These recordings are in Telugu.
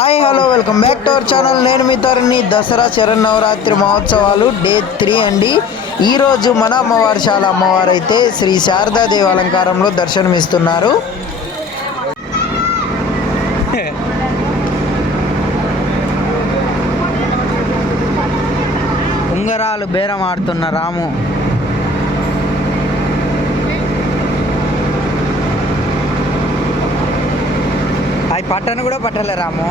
Hi hello welcome back to our channel. నేను మీ తరుణ్ని. దసరా శరన్నవరాత్రి మహోత్సవాలు డే 3 అండి. ఈరోజు మన అమ్మవారి అమ్మవారు అయితే శ్రీ శారదాదేవి అలంకారంలో దర్శనమిస్తున్నారు. ఉంగరాలు బేరం ఆడుతున్న రాము. అవి పట్టను కూడా పట్టలే రాము.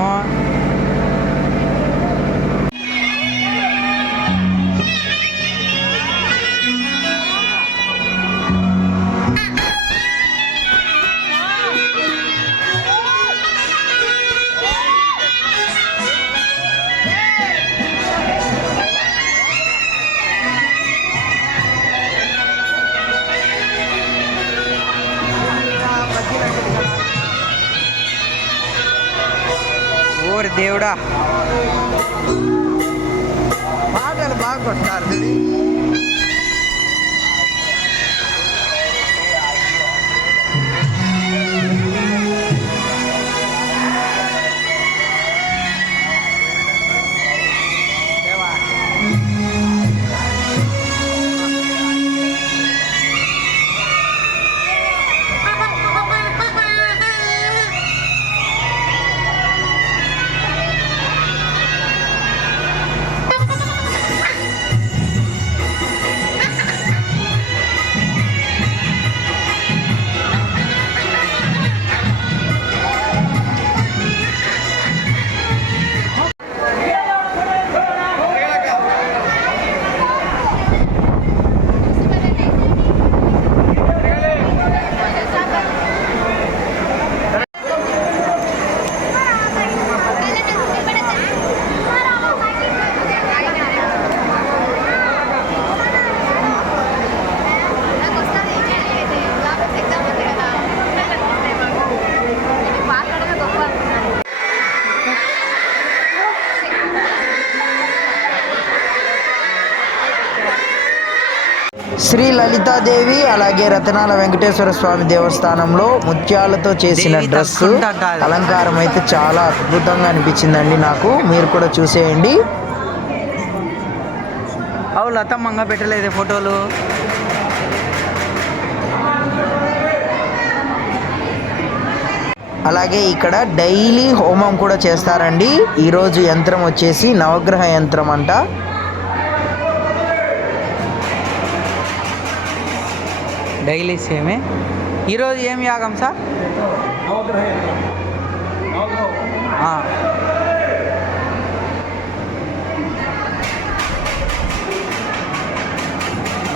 ఓరి దేవుడా, పాటలు బాగా కొట్టారు. శ్రీ లలితాదేవి అలాగే రతనాల వెంకటేశ్వర స్వామి దేవస్థానంలో ముత్యాలతో చేసిన డ్రెస్సు అలంకారం అయితే చాలా అద్భుతంగా అనిపించిందండి నాకు. మీరు కూడా చూసేయండి. అవు లతమ్మంగా పెట్టలేదే ఫోటోలు. అలాగే ఇక్కడ డైలీ హోమం కూడా చేస్తారండి. ఈరోజు యంత్రం వచ్చేసి నవగ్రహ యంత్రం అంట. డైలీ సేమే. ఈరోజు ఏం యాగం సార్?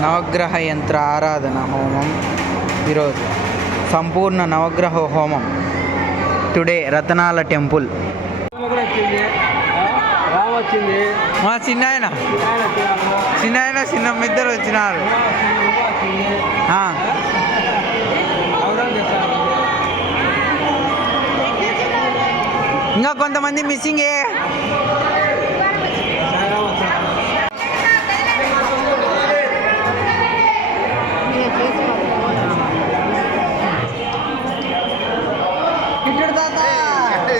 నవగ్రహ యంత్ర ఆరాధన హోమం ఈరోజు. సంపూర్ణ నవగ్రహ హోమం టుడే రతనాల టెంపుల్. మా చిన్నాయన చిన్నమ్మ ఇద్దరు వచ్చినారు. ఇంకా కొంతమంది మిస్సింగ్.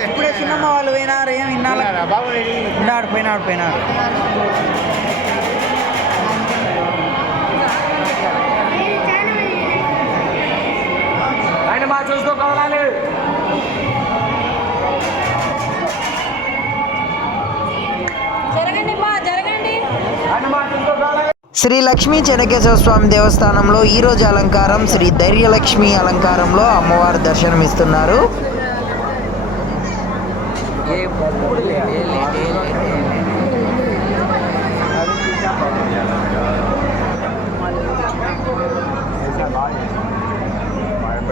ఇప్పుడే చిన్నమ్మ వాళ్ళు పోయినారు. ఏం విన్నాడు? పోయినాడు. ఆయన మా చూసుకోవాలి. శ్రీ లక్ష్మీ చెన్నకేశవ స్వామి దేవస్థానంలో ఈరోజు అలంకారం శ్రీ ధైర్యలక్ష్మి అలంకారంలో అమ్మవారు దర్శనమిస్తున్నారు.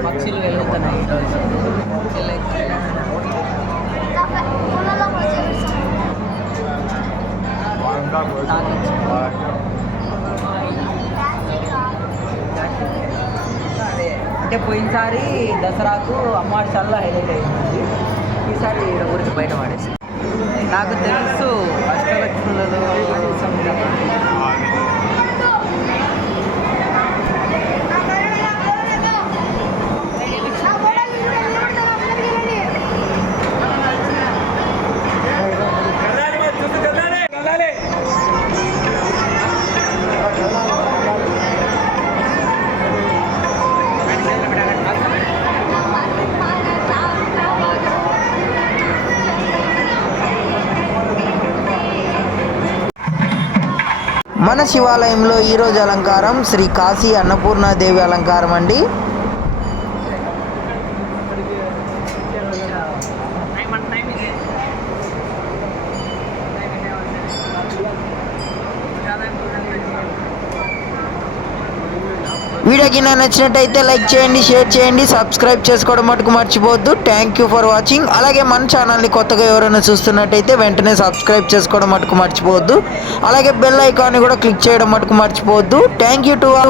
పక్షులు వెళ్తున్నాయి. అంటే పోయినసారి దసరాకు అమ్మవారి చాలా హైలైట్ అయింది. ఈసారి గురించి బయట పడేసి నాకు తెలుసు. అష్టలక్ష్ములలో మన శివాలయంలో ఈరోజు అలంకారం శ్రీ కాశీ అన్నపూర్ణాదేవి అలంకారం అండి. వీడియోకి నా నచ్చినట్టయితే లైక్ చేయండి, షేర్ చేయండి, సబ్స్క్రైబ్ చేసుకోవడం మటుకు మర్చిపోవద్దు. Thank you for watching. అలాగే మన ఛానల్ని కొత్తగా ఎవరైనా చూస్తున్నట్టయితే వెంటనే సబ్స్క్రైబ్ చేసుకోవడం మటుకు మర్చిపోవద్దు. అలాగే బెల్ ఐకాన్ని కూడా క్లిక్ చేయడం మటుకు మర్చిపోవద్దు. Thank you to all.